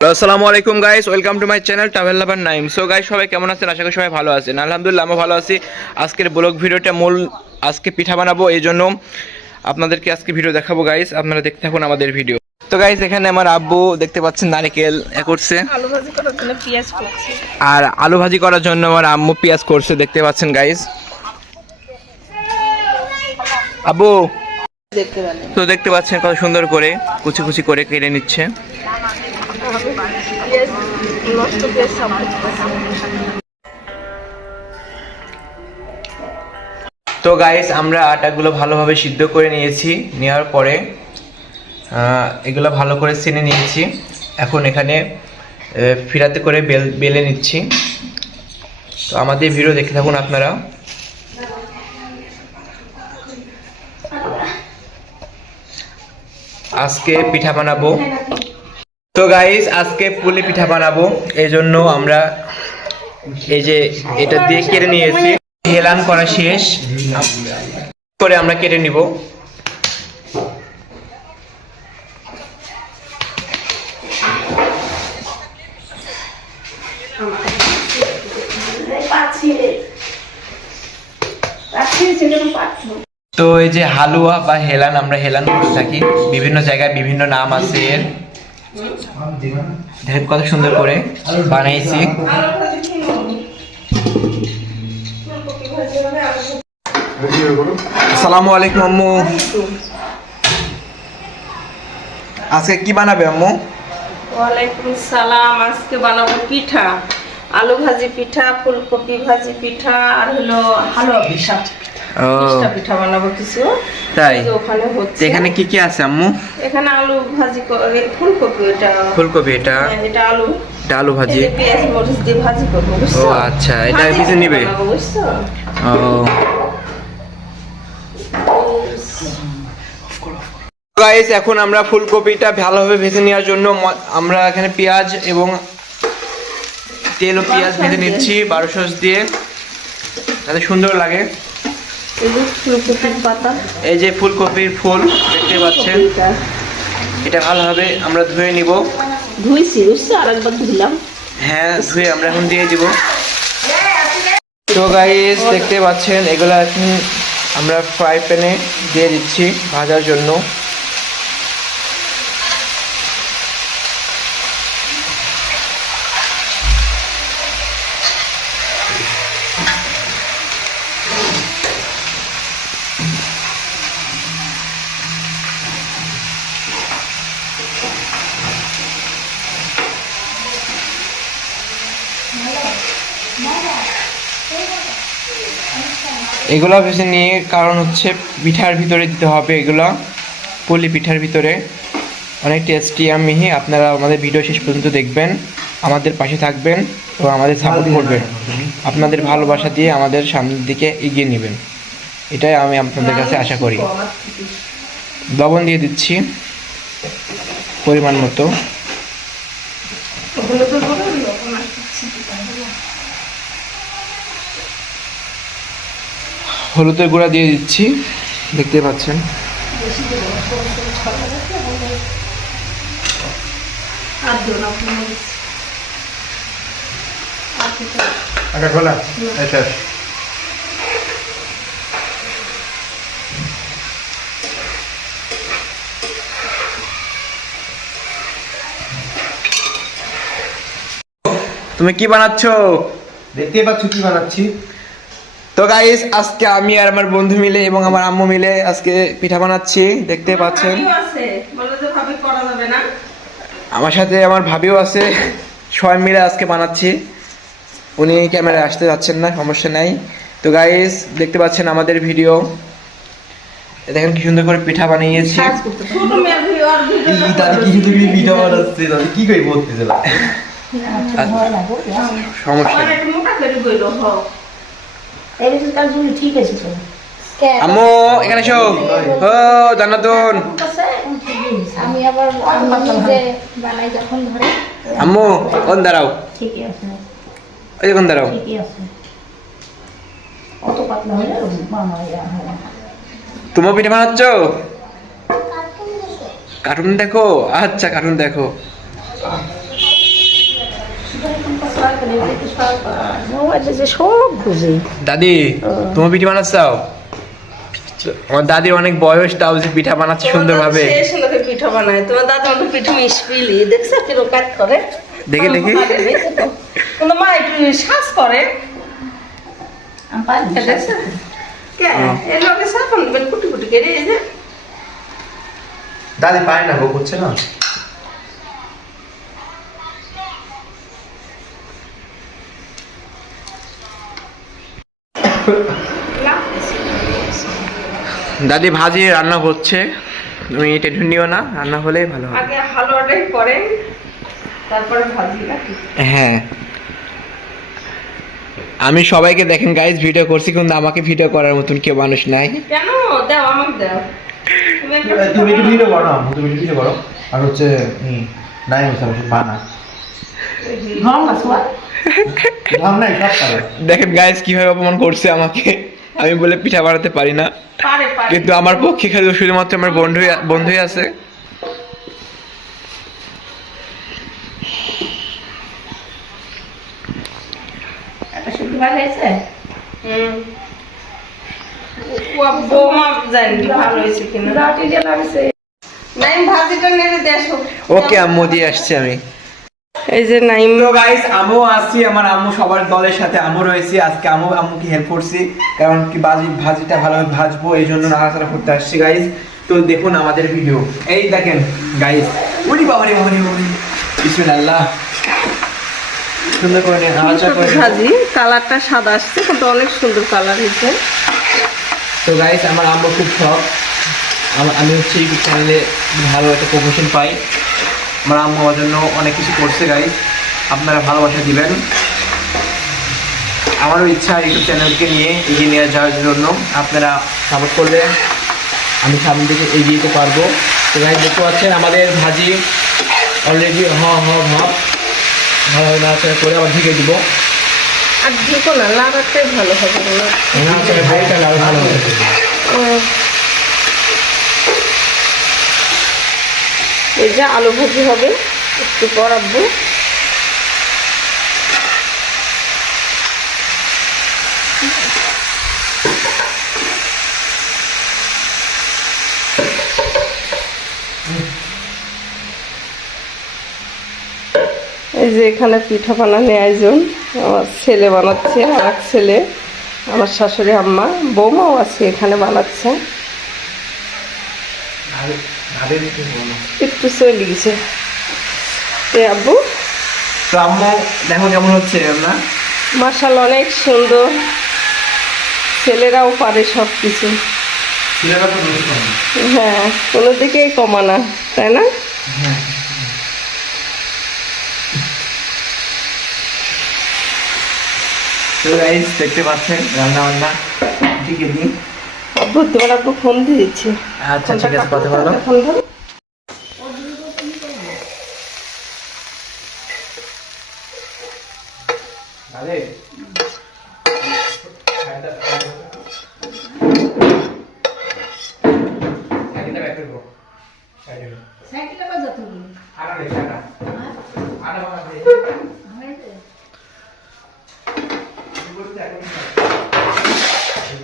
আসসালামু আলাইকুম guys welcome to my channel travel lover Naim so guys সবাই কেমন আছেন? আশা করি সবাই ভালো আছেন। আলহামদুলিল্লাহ আমি ভালো আছি। আজকের ব্লগ ভিডিওটা মূল আজকে পিঠা বানাবো এই জন্য আপনাদেরকে আজকে ভিডিও দেখাবো গাইস আপনারা দেখতে থাকুন আমাদের ভিডিও তো গাইস এখানে আমার আব্বু দেখতে পাচ্ছেন নারকেল এ করছে। আলু ভাজি করার জন্য পেঁয়াজ করছি। আর আলু ভাজি করার জন্য আমার আম্মু পেঁয়াজ করছে দেখতে পাচ্ছেন গাইস আব্বু তো দেখতে পাচ্ছেন কত সুন্দর করে কুচি কুচি করে কেটে নিচ্ছে। তো গাইস আমরা আটাগুলো ভালোভাবে সিদ্ধ করে নিয়েছি, নেওয়ার পরে এগুলো ভালো করে চেনে নিয়েছি। এখন এখানে ফিরাতে করে বেল, বেলে নিচ্ছি। তো আমাদের ভিডিও দেখে থাকুন আপনারা। আজকে পিঠা বানাবো। তো গাইস আজকে পুলি পিঠা বানাবো। এই জন্য আমরা এই যে এটা দিয়ে কেটে নিয়েছি। হেলান করা শেষ। করে আমরা কেটে নিব। তো এই যে হালুয়া বা হেলান, আমরা হেলান করে থাকি। বিভিন্ন জায়গায় বিভিন্ন নাম আছে এর। দেখেন কত সুন্দর করে বানাইছি। আসসালামু আলাইকুম আম্মু। আজকে কি বানাবে আম্মু? ওয়ালাইকুম সালাম আজকে বানাবো পিঠা। আলু ভাজি পিঠা ফুলকপি ভাজি পিঠা আর হলো হালুয়া পিঠা। পিঠা বানাবো কিছু। তাই? ওখানে হচ্ছে। এখানে কি কি আছে আম্মু? এখানে আলু ভাজি ফুলকপি এটা। ফুলকপি এটা? হ্যাঁ, এটা আলু। এটা আলু ভাজি? পেঁয়াজ মরিচ দিয়ে ভাজি করব ও আচ্ছা এটা কিছু নিবে? ও। গাইস এখন আমরা ফুলকপিটা ভালোভাবে ভেজে নেওয়ার জন্য আমরা এখানে পেঁয়াজ এবং তেল ও পেঁয়াজ ভেজে নিচ্ছি বারো সস দিয়ে। যাতে সুন্দর লাগে। পাতা এই যে ফুলকপির ফুল দেখতে পাচ্ছেন এটা ভালোভাবে আমরা ধুয়ে নিব। ধুইছি বুঝছ? আরেকবার ধুইলাম। হ্যাঁ ধুয়ে আমরা এখন দিয়ে দিব। তো গাইস দেখতে পাচ্ছেন এগুলো এখন আমরা ফ্রাই প্যানে দিয়ে দিচ্ছি ভাজার জন্য। এগুলো বেছে নিয়ে কারণ হচ্ছে পিঠার ভিতরে দিতে হবে এগুলো পলি পিঠার ভিতরে। অনেক টেস্টি আর মিহি আপনারা আমাদের ভিডিও শেষ পর্যন্ত দেখবেন আমাদের পাশে থাকবেন এবং আমাদের সাপোর্ট করবেন। আপনাদের। ভালোবাসা দিয়ে আমাদের সামনের দিকে এগিয়ে নেবেন। এটাই আমি আপনাদের কাছে আশা করি। লবণ দিয়ে দিচ্ছি পরিমাণ মতো। হলুদের গুঁড়া দিয়ে দিচ্ছি। দেখতে পাচ্ছেন। তুমি কি বানাচ্ছ? দেখতেই পাচ্ছ কি বানাচ্ছি। তো গাইস আজকে আমি আর আমার বন্ধু মিলে এবং আমার আম্মু মিলে আজকে পিঠা বানাচ্ছি দেখতে পাচ্ছেন। আমার সাথে আমার ভাবিও আছে সবাই মিলে আজকে বানাচ্ছি। উনি ক্যামেরায় আসতে যাচ্ছেন না সমস্যা নাই। তো গাইস দেখতে পাচ্ছেন আমাদের ভিডিও দেখেন কি সুন্দর করে পিঠা বানিয়েছি। পিঠা বানাচ্ছে কি করে বলতেছে? সমস্যা ঠিক আছে তো। আম্মু এখানে এসো। ও জান্নাতুন। আমি আবার আমি নিজে বানাই যখন ধরে। আম্মু কোন দাঁড়াও। ঠিকই আছে। ওই কোন দাঁড়াও। ঠিকই আছে। অত পাতলা হলে মামা ইয়া হয় তুমি পিঠা বানাচ্ছ? কার্টুন দেখো। আচ্ছা কার্টুন দেখো। মোবাইলে যে সব বুঝে। দাদি তুমি পিঠা বানাচ্ছাও? আমার দাদির অনেক বয়স তাও যে পিঠা বানাচ্ছে সুন্দরভাবে। সুন্দর করে পিঠা বানায়। তোমার দাদা আমাকে পিঠা মিশপিলি দেখছ কীরকম কাজ করে? দেখি, দেখি। কোনো মা একটু শ্বাস করে। দাদি পায় না গো করছে না? দাদি ভাজি রান্না করছে তুমি টেনশন নিও না রান্না হলেই ভালো হবে। আগে হালুয়াটাই করেন তারপরে ভাজি নাকি? হ্যাঁ। আমি সবাইকে দেখেন গাইজ ভিডিও করছি কিন্তু আমাকে ভিডিও করার মতন কেউ মানুষ নাই। কেন? দাও আমাকে দাও। তুমি একটু ভিডিও করো তুমি একটু ভিডিও করো আর হচ্ছে নাই হচ্ছে আমার বানা ঘর দেখেন গাইজ কীভাবে অপমান করছে আমাকে। আমি বলে পিঠা বানাতে পারি না। কিন্তু আমার পক্ষে খালি শুধুমাত্র আমার বন্ধুই বন্ধুই আছে। ওকে আম্মু দিয়ে আসছি আমি। এই যে নাইম। তো গাইস আসছি আমার আম্মু সবার দলের সাথে রয়েছে আজকে আম্মুকে হেল্প করছি কারণ কি ভাজিটা ভালোভাবে ভাজবো এই জন্য নাড়াচাড়া করতে আসছি গাইস তো দেখুন আমাদের ভিডিও এই দেখেন গাইস উনি বাবারি বাবারি বাবারি। বিসমিল্লাহ। সুন্দর করে নাড়াচাড়া করে ভাজি কালারটা সাদা আসছে কিন্তু অনেক সুন্দর কালার হয়েছে। তো গাইস আমার আম্মু খুব শখ। আমি হচ্ছে ইউটিউব চ্যানেলে ভালো একটা প্রমোশন পাই। আমার আম্মু আমার জন্য অনেক কিছু করছে গাইস আপনারা ভালোবাসা দিবেন। আমারও ইচ্ছা ইউটিউব চ্যানেলকে নিয়ে এগিয়ে নিয়ে যাওয়ার জন্য। আপনারা সাপোর্ট করলে আমি সামনের দিকে এগিয়ে যেতে পারব। তো গাইস দেখতে পাচ্ছেন আমাদের ভাজি অলরেডি হ হ ভাব ভালোভাবে নাড়াচাড়া করে আবার ঢেকে দিব। আর ঢেকো না লাগাটাই ভালো হবে না আরও ভালো হবে। যে আলু ভাজি হবে। একটু করাবো। এই যে এখানে পিঠা বানানোর আয়োজন। আমার ছেলে বানাচ্ছে আর এক ছেলে, আমার শাশুড়ি আম্মা। বৌমাও আছে এখানে বানাচ্ছে। একটু চলে গেছে আব্বু? তো আম্মু দেখো কেমন হচ্ছে রান্না? মার্শাল অনেক সুন্দর। ছেলেরাও পারে সব কিছু। হ্যাঁ কোনো দিকেই কমানা তাই না? তো গাইস দেখতে পাচ্ছেন রান্না বান্না। ঠিক আছে আব্বু তোমার আব্বু ফোন দিয়ে দিচ্ছে। আচ্ছা ঠিক আছে কথা বলো। আরে।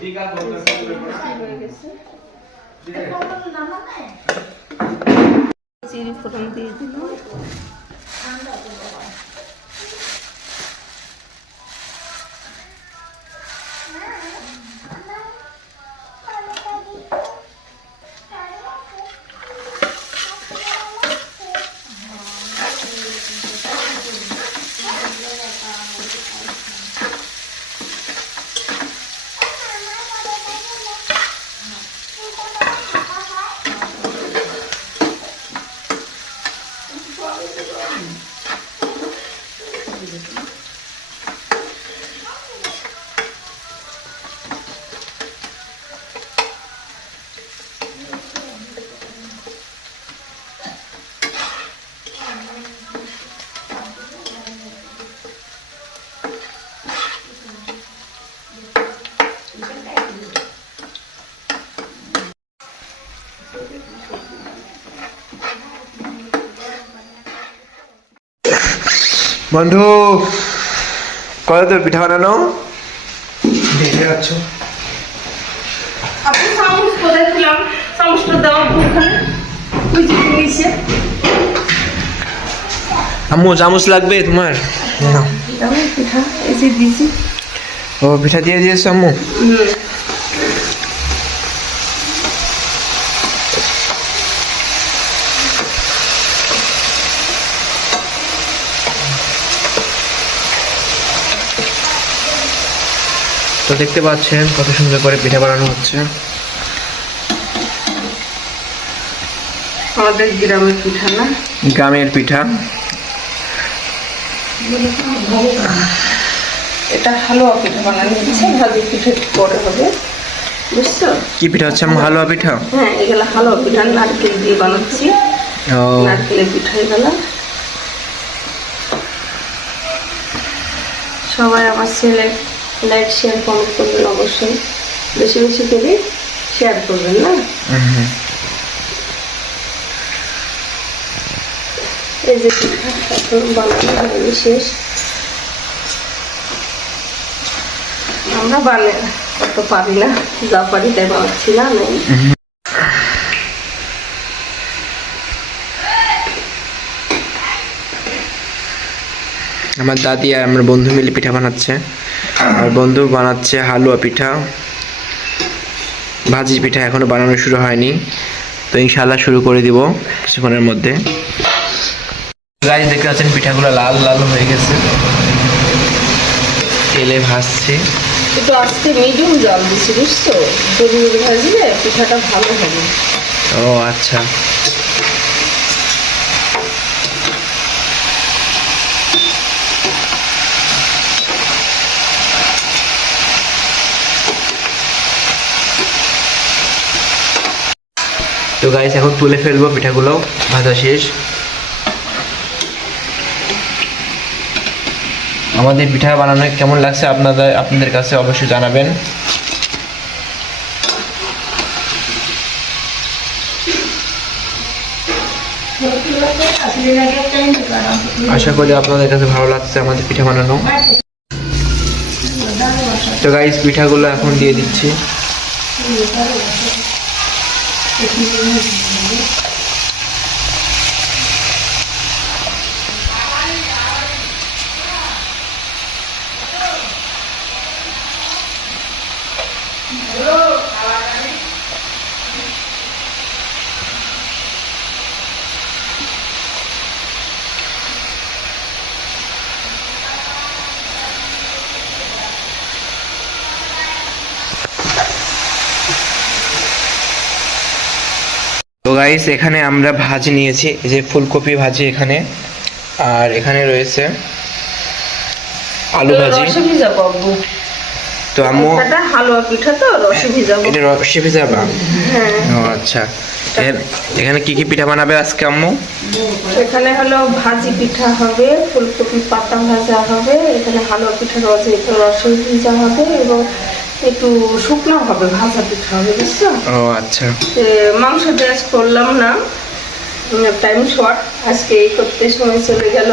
বাজা তুমি চিড়ি ফোটন দিয়ে? দিল বন্ধু কত তোর পিঠা বানানো? দেখে যাচ্ছ। আপনি চামচ কোথায় ছিলাম চামচটা দেওয়া ওখানে। ওই যে নিয়েছে আম্মু চামচ লাগবে তোমার? না। আমি পিঠা এই যে দিয়েছি। ও পিঠা দিয়ে দিয়েছ আম্মু? হুম। তো দেখতে পাচ্ছেন কত সুন্দর করে পিঠা বানানো হচ্ছে। আমাদের গ্রামের পিঠা না? গ্রামের পিঠা। এটা হালুয়া পিঠা বানানো হচ্ছে ভাজি পিঠে পরে হবে। বুঝছ? কি পিঠা হচ্ছে? হালুয়া পিঠা? হ্যাঁ এগুলো হালুয়া পিঠা নারকেল দিয়ে বানাচ্ছি। নারকেলের পিঠা এগুলো। সবাই আমার ছেলে লাইক শেয়ার কমেন্ট করবেন অবশ্যই। বেশি বেশি করে শেয়ার করবেন না? এই যে এখন বানানো হয়নি শেষ। আমরা বানে অত পারি না। যা পারি তাই বানাচ্ছি না নেই? আমার দাদি আর আমার বন্ধু মিলে পিঠা বানাচ্ছে। আর বন্ধু বানাচ্ছে হালুয়া পিঠা। ভাজি পিঠা এখনও বানানো শুরু হয়নি তো ইনশাল্লাহ শুরু করে দিব কিছুক্ষণের মধ্যে। গাছ দেখতে পাচ্ছেন পিঠাগুলো লাল লাল হয়ে গেছে। তেলে ভাজছে। একটু আজকে মিডিয়াম জল দিচ্ছি বুঝছ? ভাজলে পিঠাটা ভালো হবে। ও আচ্ছা। গাইস এখন তুলে ফেলব পিঠাগুলো, ভাজা শেষ। আমাদের পিঠা বানানো কেমন লাগছে আপনাদের আপনাদের কাছে অবশ্যই জানাবেন। আশা করি আপনাদের কাছে ভালো লাগছে আমাদের পিঠা বানানো। তো গাইস পিঠাগুলো এখন দিয়ে দিচ্ছি। তো গাইস এখানে আমরা ভাজি নিয়েছি এই যে ফুলকপি ভাজি এখানে। আর এখানে রয়েছে আলু ভাজি। তো আম্মু হালুয়া পিঠা তো রসে ভিজাবো এটা রসে ভিজাবা হ্যাঁ। ও আচ্ছা। এখানে- এখানে কি কি পিঠা বানাবে আজকে আম্মু? এখানে হলো ভাজি পিঠা হবে ফুলকপি পাতা ভাজা হবে এখানে হালুয়া পিঠা রসে রসে ভিজা হবে এবং একটু শুকনো হবে ভাজা পিঠা হবে বুঝছ? ও আচ্ছা। মাংস আজ করলাম না। টাইম শর্ট আজকে এই করতে সময় চলে গেল।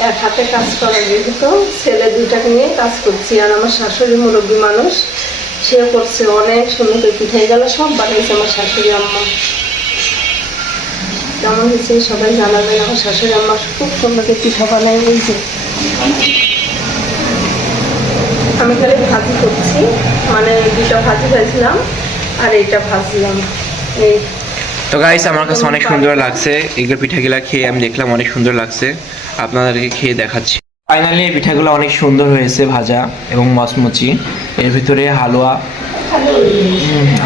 এক হাতে কাজ করা যেহেতু ছেলে দুইটাকে নিয়ে কাজ করছি আর আমার শাশুড়ি মুরব্বী মানুষ সে করছে অনেক সুন্দর পিঠাই গেল সব বানিয়েছে আমার শাশুড়ি আম্মা। কেমন হয়েছে সবাই জানাবেন? আমার শাশুড়ি আম্মা খুব সুন্দর পিঠা বানাই বলছে আমি খালি ভাজি করছি। মানে দুটো ভাজি ভাজলাম আর এইটা ভাজলাম। এই তো গাইস আমার কাছে অনেক সুন্দর লাগছে। এগুলো পিঠাগুলা খেয়ে আমি দেখলাম অনেক সুন্দর লাগছে। আপনাদেরকে খেয়ে দেখাচ্ছি। ফাইনালি এই পিঠাগুলো অনেক সুন্দর হয়েছে ভাজা এবং মচমচি এর ভিতরে হালুয়া।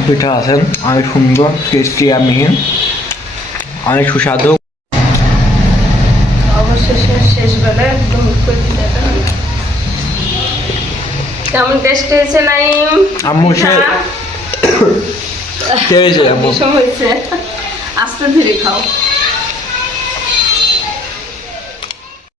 পিঠা আছে অনেক সুন্দর টেস্টি আমি অনেক সুস্বাদু। কেমন টেস্ট হয়েছে নাইম আম্মু সে হ্যাঁ, কে হয়েছে আম্মু? হয়েছে। আস্তে ধীরে খাও।